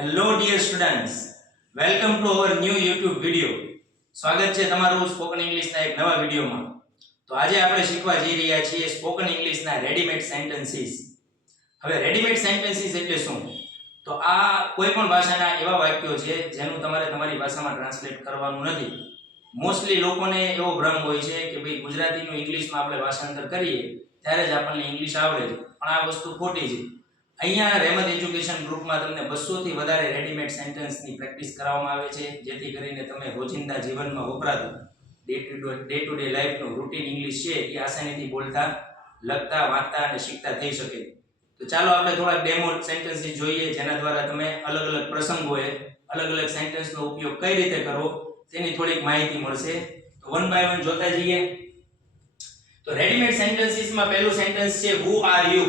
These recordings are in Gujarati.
Hello dear students, welcome to our new YouTube video. સ્વાગત છે તમારું સ્પોકન ઇંગ્લિશના એક નવા વિડિયોમાં. તો આજે આપણે શીખવા જઈ રહ્યા છીએ સ્પોકન ઇંગ્લિશના રેડીમેડ સેન્ટેન્સીસ. હવે રેડીમેડ સેન્ટેન્સીસ એટલે શું? તો આ કોઈ પણ ભાષાના એવા વાક્યો છે જેનું તમારે તમારી ભાષામાં ટ્રાન્સલેટ કરવાનું નથી. મોસ્ટલી લોકોને એવો ભ્રમ હોય છે કે ભાઈ ગુજરાતીનું ઇંગ્લિશમાં આપણે ભાષાંતર કરીએ ત્યારે જ આપણને ઇંગ્લિશ આવડે છે, પણ આ વસ્તુ ખોટી છે. અહીંયા રેમત એજ્યુકેશન ગ્રુપમાં તમને 200 થી વધારે રેડીમેડ સેન્ટેન્સની પ્રેક્ટિસ કરાવવામાં આવે છે, જેથી કરીને તમે રોજિંદા જીવનમાં વપરાતું ડે ટુ ડે લાઈફનું રૂટીન ઇંગ્લિશ છે એ આસાનીથી બોલતા, લખતા, વાંચતા અને શીખતા થઈ શકે. તો ચાલો આપણે થોડા ડેમો સેન્ટેન્સીસ જોઈએ, જેના દ્વારા તમે અલગ અલગ પ્રસંગોએ અલગ અલગ સેન્ટેન્સનો ઉપયોગ કઈ રીતે કરવો તેની થોડીક માહિતી મળશે. તો વન બાય વન જોતા જઈએ. તો રેડીમેડ સેન્ટેન્સીસમાં પહેલું સેન્ટેન્સ છે હુ આર યુ,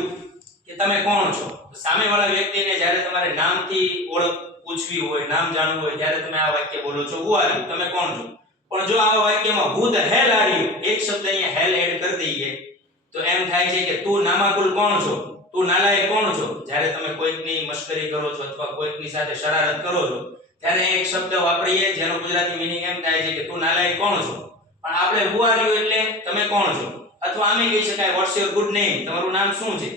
કે તમે કોણ છો. તો સામેવાળા વ્યક્તિને જ્યારે તમારે નામથી ઓળખ પૂછવી હોય, નામ જાણવું હોય, ત્યારે તમે આ વાક્ય બોલો છો હુ આર યુ, તમે કોણ છો. પણ જો આ વાક્યમાં હુ ધ હેલ આર યુ એક શબ્દ અહીંયા હેલ એડ કરી દઈએ તો એમ થાય છે કે તું નામાકુલ કોણ છો, તું નાલાયક કોણ છો. જ્યારે તમે કોઈકની મશ્કરી કરો છો અથવા કોઈકની સાથે શરારત કરો છો ત્યારે એક શબ્દ વાપરીએ જેનો ગુજરાતી મીનિંગ એમ થાય છે કે તું નાલાયક કોણ છો. પણ આપણે હુ આર યુ એટલે તમે કોણ છો, અથવા આમે કહી શકાય વોટ્સ યોર ગુડ નેમ, તમારું નામ શું છે.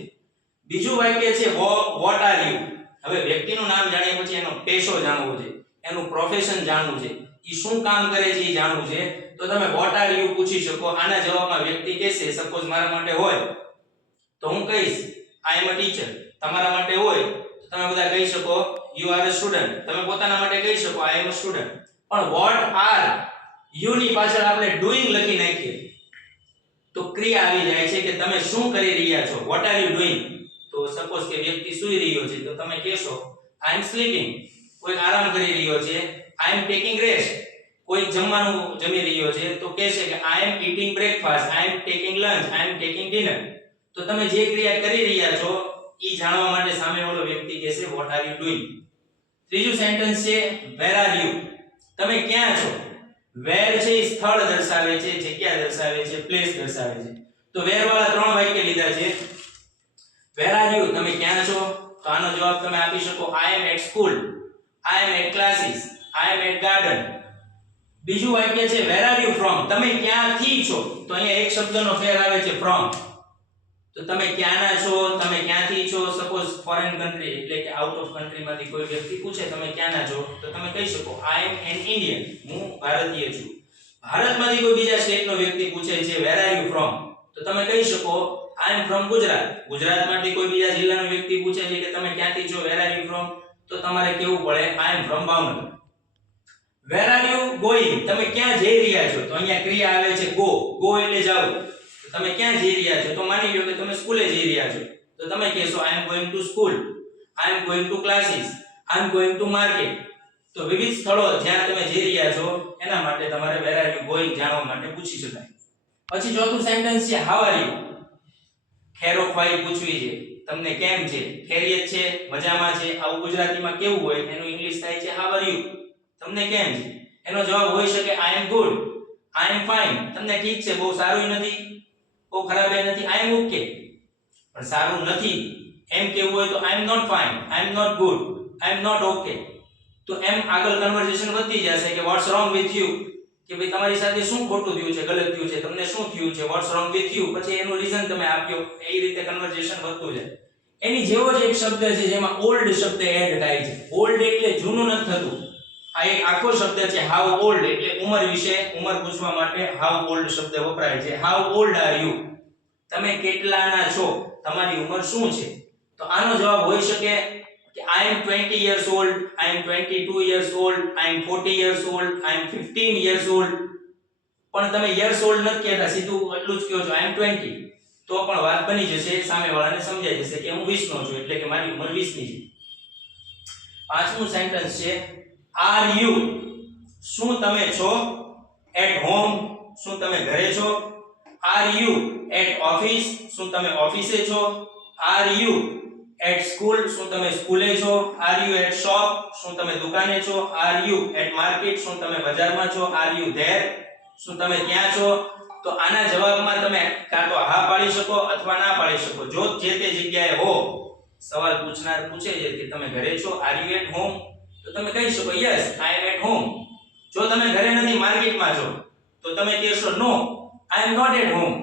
બીજું વાક્ય છે વોટ આર યુ. હવે વ્યક્તિનું નામ જાણ્યા પછી એનો પેશો જાણવો છે, એનું પ્રોફેશન જાણવું છે, ઈ શું કામ કરે છે એ જાણવું છે. તો તમે વોટ આર યુ પૂછી શકો. આના જવાબમાં વ્યક્તિ કહેશે, સપોઝ મારા માટે હોય તો હું કહીશ આઈ એમ અ ટીચર. તમારા માટે હોય તો તમે બધા કહી શકો યુ આર અ સ્ટુડન્ટ. તમે પોતાના માટે કહી શકો આઈ એમ અ સ્ટુડન્ટ. પણ વોટ આર યુ ની પાછળ આપણે ડુઈંગ લખી નાખીએ તો ક્રિયા આવી જાય છે કે તમે શું કરી રહ્યા છો. What are you doing. તો સપોઝ કે વ્યક્તિ સૂઈ રહ્યો છે તો તમે કહેશો આઈ એમ સ્લીપિંગ. કોઈ આરામ કરી રહ્યો છે આઈ એમ ટેકિંગ રેસ્ટ. કોઈ જમવાનું જમી રહ્યો છે તો કહેશે કે આઈ એમ ઈટિંગ બ્રેકફાસ્ટ, આઈ એમ ટેકિંગ લંચ, આઈ એમ ટેકિંગ ડિનર. તો તમે જે ક્રિયા કરી રહ્યા છો ઈ જાણવા માટે સામેવાળો વ્યક્તિ કહેશે વોટ આર યુ ડુઈંગ. ત્રીજું સેન્ટેન્સ છે વેર આર યુ. તમે ક્યાં છો. વેર છે એ સ્થળ દર્શાવે છે, જગ્યા દર્શાવે છે, પ્લેસ દર્શાવે છે. તો વેર વાળા ત્રણ વાક્ય લીધા છે. વેર આર યુ, તમે ક્યાં છો. તો આનો જવાબ તમે આપી શકો I am at school, I am at classes, I am at garden. બીજું વાક્ય છે વેર આર યુ ફ્રોમ. તમે ક્યાંથી છો. તો અહીંયા એક શબ્દનો ફેર આવે છે ફ્રોમ. તો તમે ક્યાંના છો, તમે ક્યાંથી છો. સપોઝ ફોરેન કન્ટ્રી એટલે કે આઉટ ઓફ કન્ટ્રીમાંથી કોઈ વ્યક્તિ પૂછે તમે ક્યાંના છો તો તમે કહી શકો આઈ એમ એન ઇન્ડિયન, હું ભારતીય છું. ભારતમાંથી કોઈ બીજા સ્ટેટનો વ્યક્તિ પૂછે છે વેર આર યુ ફ્રોમ તો તમે કહી શકો આઈ એમ ફ્રોમ ગુજરાત. ગુજરાતમાંથી કોઈ બીજા જિલ્લાનો વ્યક્તિ પૂછે છે કે તમે ક્યાંથી છો, વેર આર યુ ફ્રોમ, તો તમારે કહેવું પડે I am from Bhavnagar. Where are you going, તમે ક્યાં જઈ રહ્યા છો. તો અહીંયા ક્રિયા આવે છે ગો. ગો એટલે જાવ. તો તમે ક્યાં જઈ રહ્યા છો. તો માની લો કે તમે સ્કૂલે જઈ રહ્યા છો તો તમે કહેશો I am going to school, I am going to classes, I am going to market. તો વિવિધ સ્થળો જ્યાં તમે જઈ રહ્યા છો એના માટે તમારે વેર આર યુ ગોઈંગ જાણવા માટે પૂછી શકાય. પછી ચોથું સેન્ટેન્સ છે હાઉ આર યુ. ખેરો ખ્વાઈ પૂછવી છે, તમને કેમ છે, ખૈરિયત છે, મજામાં છે. આવું ગુજરાતીમાં કેવું હોય એનું ઇંગ્લિશ થાય છે હાઉ આર યુ, તમને કેમ છે. એનો જવાબ હોઈ શકે આઈ એમ ગુડ, આઈ એમ ફાઇન. તમને ઠીક છે, બહુ સારું નથી, બહુ ખરાબ નથી, આઈ એમ ઓકે. પણ સારું નથી એમ કેવું હોય તો I am not fine, I am not good, I am not okay. તો એમ આગળ કન્વર્સેશન વધતી જશે કે વોટ્સ રોંગ વિથ યુ, કે ભાઈ તમારી સાથે શું ખોટું થયું છે, ગલત થયું છે, તમને શું થયું છે, વોટ્સ રોંગ વિથ યુ. પછી એનું રીઝન તમે આપ્યો, એ રીતે કન્વર્સેશન વધતું જાય. એની જેવો જ એક શબ્દ છે જેમાં ઓલ્ડ શબ્દ એડ થાય છે. ઓલ્ડ એટલે જૂનું નથી થતું. આ એક આખો શબ્દ છે હાઉ ઓલ્ડ એટલે ઉંમર વિશે, ઉંમર પૂછવા માટે હાઉ ઓલ્ડ શબ્દ વપરાય છે. હાઉ ઓલ્ડ આર યુ, તમે કેટલાના છો, તમારી ઉંમર શું છે. તો આનો જવાબ હોઈ શકે કે I am 20 years old, I am 22 years old, I am 40 years old, I am 15 years old. પણ તમે years old નથી કહેતા, સીધું એટલું જ કહો છો I am 20. તો પણ વાત બની જશે, સામેવાળાને સમજાઈ જશે કે હું 20 નો છું એટલે કે મારી ઉંમર 20 ની છે. પાંચમું સેન્ટેન્સ છે are you. શું તમે છો. at home, શું તમે ઘરે છો. are you at office, શું તમે ઓફિસે છો. are you at school, શું તમે સ્કૂલે છો. are you at shop, શું તમે દુકાને છો. are you at market, શું તમે બજારમાં છો. are you there, શું તમે ત્યાં છો. તો આના જવાબમાં તમે કાં તો હા પાડી શકો અથવા ના પાડી શકો. જો જે તે જગ્યાએ હો સવાલ પૂછનાર પૂછે છે કે તમે ઘરે છો, આર યુ એટ હોમ, તો તમે કહી શકો yes I am at home. જો તમે ઘરે નથી, માર્કેટમાં છો, તો તમે કહેશો no I am not at home,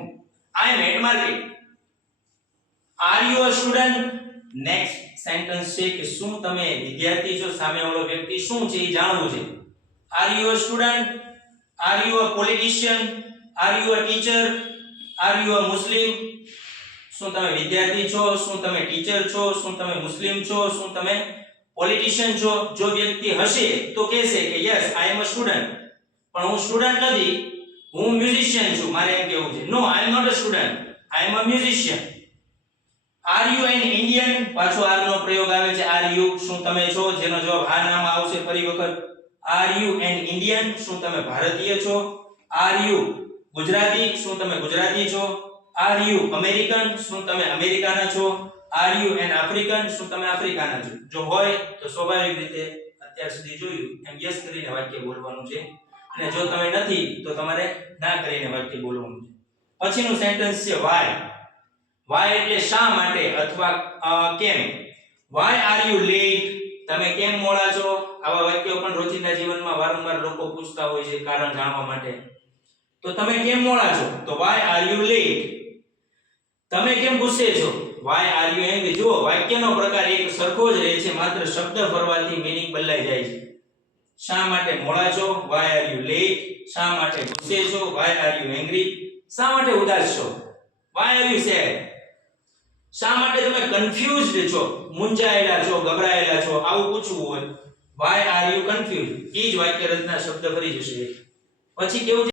I am at market. Are you a student? Next sentence છે કે શું તમે વિદ્યાર્થી છો? સામેવાળો વ્યક્તિ શું છે એ જાણવું છે. Are you a student? Are you a politician? Are you a teacher? Are you a Muslim? શું તમે વિદ્યાર્થી છો? શું તમે ટીચર છો? શું તમે મુસ્લિમ છો? શું તમે પોલિટિશિયન છો? જો વ્યક્તિ હશે તો કહેશે કે yes I am a student. પણ હું સ્ટુડન્ટ નથી, હું મ્યુઝિશિયન છું, મારે એમ કહેવું છે. No I am not a student, I am a musician. Are you an Indian? પાછો આર નો પ્રયોગ આવે છે. આર યુ શું તમે છો? જેનો જવાબ હા નામાં આવશે ફરી વખત. Are you an Indian? શું તમે ભારતીય છો? Are you Gujarati? શું તમે ગુજરાતી છો? Are you American? શું તમે અમેરિકાના છો? Are you an African? શું તમે આફ્રિકાના છો? જો હોય તો સ્વાભાવિક રીતે અત્યાર સુધી જોયું એમ યસ કરીને વાક્ય બોલવાનું છે, અને જો તમે નથી તો તમારે ના કરીને વાક્ય બોલવાનું છે. પછીનું સેન્ટેન્સ છે વાય. વાય એટલે શા માટે અથવા કેમ. Why are you late? તમે કેમ મોડા છો? આવા વાક્યો પણ રોજિંદા જીવનમાં વારંવાર લોકો પૂછતા હોય છે કારણ જાણવા માટે. તો તમે કેમ મોડા છો? તો વાય આર યુ લેટ. તમે કેમ ગુસ્સે છો? Why are you angry? જુઓ, વાક્યનો પ્રકાર એક સરખો જ રહે છે, માત્ર શબ્દ ફરવાથી મીનિંગ બદલાઈ જાય છે. શા માટે મોડા છો? Why are you late. શા માટે ગુસ્સે છો? Why are you angry. શા માટે ઉદાસ છો? Why are you sad. શા માટે તમે કન્ફ્યુઝડ છો? મૂંઝાયેલા છો, ગભરાયેલા છો, આવું પૂછવું હોય વાય આર યુ કન્ફ્યુઝડ. એ જ વાક્ય રચના શબ્દ ફરી જશે. પછી કેવું